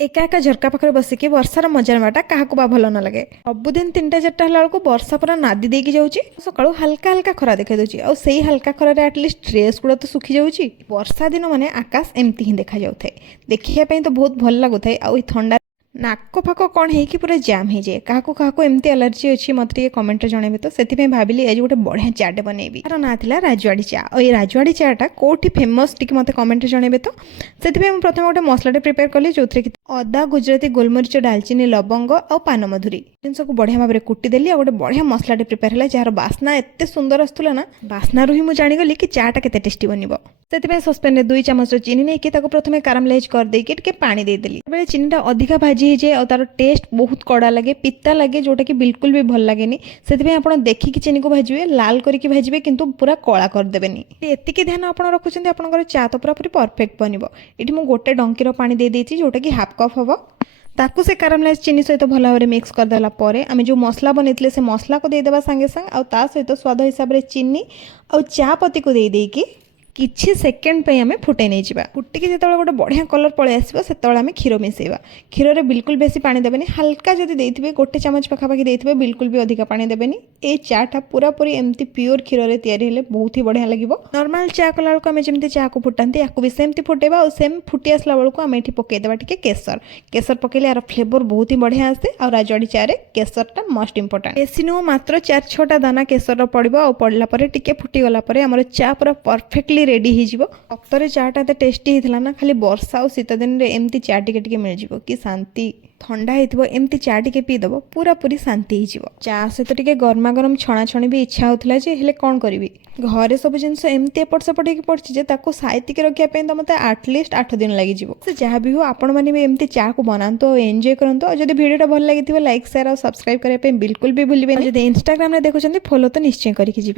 एका एका झरका पाखे बसिक वर्षार मजा नाटा क्या भल न लगे। सबुदिन 3टा 4टा बेलू वर्षा पूरा नादी देकी जाऊँगी। सकाळू हल्का हल्का खरा देखा दूसरी और से हल्का खरार एटलिस्ट ड्रेस गुड़ा तो सुखी जाऊँगी। वर्षा दिन माने आकाश एमती ही देखा जाऊ थे। देखिए तो बहुत भल लगुए। आ थंडा नाक फाक कौन है कि पूरा जाम हो जाए। क्या एमती एलर्जी अच्छी मत कमेंट जनइबे। तो से भाविली आज गोटे बढ़िया चाटे बनैबी। तार ना था राजवाड़ी चा और ये राजवाड़ी चाटा कौटी फेमस टी मत कमेंट जनइबे। तो से प्रथम गोटे मसलाटे प्रिपेयर कली जो अदा गुजराती गोलमरीच डालचीनी लवंग और पानमधुरी जिनस को बढ़िया भाव में कुटीदेली। गोटे बढ़िया मसलाटे प्रिपेयर है जार बास्ना एत सुंदर आसूला ना बास्नारू ही मुझे जाणीगली कि चाटा केते टेस्टी बनब। से सस्पेन 2 चामच चीनी नहीं प्रथम कारामलाइज करदेकी पानी देदेली। बेले चीनीटा अधिका भाजी जाए और तार टेस्ट बहुत कड़ा लगे पिता लगे जोटा कि बिल्कुल भी भल लगे। से आप देखिकी चीनी को भाजबे लाल करके भाजबे किंतु पूरा कला करदेवेनी। एतिकी ध्यान आप रखुच्च आपंकर चा तो पूरा पूरी परफेक्ट बनब। ये मुझे गोटे डंकीर पानी दे देती जोटा कि हाफ कप हम ताकू से कारामलाइज चीनी सहित भल भाव में मिक्स करदेला आम जो मसला बनई से मसला को देदेबा सांगे सांग आ ता सहित स्वाद हिसाब से चीनी और चा पत्ती को दे देकी किछि सेकेंड पे आम फुटे नहीं जावा। फुटिकी जो गोटे बढ़िया कलर पलि आसो से आम क्षीर मिसेबा। क्षीर में बिल्कुल बेसी पानी देवेनि हल्का जदि देइथिबे गोटे चामच पाखापाखि देइथिबे बिल्कुल भी अधिका पानी देवेनि। ए चाटा पूरा पूरी एमती प्योर क्षीर में तैयारी हेले बहुत ही बढ़िया लगे। नॉर्मल चा कला बेलू आम जमी चा को फुटाती या भी सेमती फुटेबा और सेम फुटी आसला बेलू आम ये पकईदेवा टी केसर। केसर पकईले यार फ्लेवर बहुत ही बढ़िया आसे और राजवाड़ी चारे केसरटा मस्ट इंपोर्टाट। बेसी नुह मात्र 4-6टा दाना केसर पड़ो और पड़ला टिके फुटीगला आमर चा पूरा परफेक्टली रेडी हो। सतरे चाटा एत टेस्टी होता ना खाली वर्षा और शीत दिन में एमती चा टिके मिल जाव कि शांति। ठंडा हो एमती चा टिके पीदेव पूरा पूरी शांति हो। चा सहित टिके गरमा गरम छणाछणी भी इच्छा होता है कौन करी घरे सब जिनस एमती एपट सेपट हो पड़ी साइतिक रखापी तो मतलब आटलिस्ट 8 दिन लगे से जहाँ भी हो आपण मैंने भी एमती चा को बनातु और एंजॉय करंतु। और जब वीडियो भल लगी लाइक शेयर और सब्सक्राइब करने बिल्कुल भी भूलिए। जब इंस्टाग्राम देखुं फॉलो तो निश्चय करके जी।